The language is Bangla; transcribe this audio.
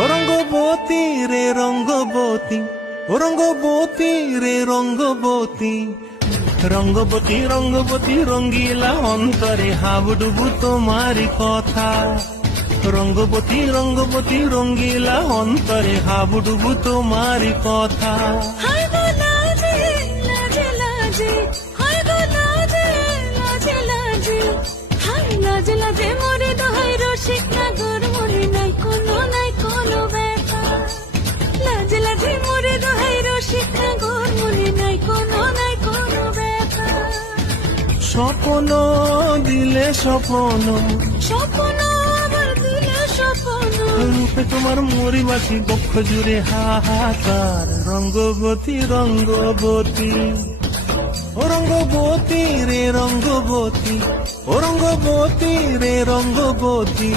ও রঙ্গবতী রে রঙ্গবতী, ও রঙ্গবতী রে রঙ্গবতী, রঙ্গবতী রঙ্গবতী রঙ্গিলা অন্তরে হাবুডুবু তোমারি কথা। রঙ্গবতী রঙ্গবতী রঙ্গিলা অন্তরে হাবুডুবু তোমারি কথা। হায় গো লাজে লাজে লাজে, হায় গো লাজে লাজে লাজে, হায় লাজে লাজে মোরে দোহাই রসিক নাগর মনে নাই কোনো ব্যথা। লাজে লাজে মোরে দোহাই রসিক নাগর মনে নাই কোনো ব্যথা। স্বপ্ন দিলে স্বপ্ন, স্বপ্ন আবার দিলে স্বপ্ন, রূপে তোমার মরিবাসী বক্ষ জুড়ে হাহাকার। রঙ্গবতী রঙ্গবতী, ও রঙ্গবতী রে রঙ্গবতী, ও রঙ্গবতী রে রঙ্গবতী।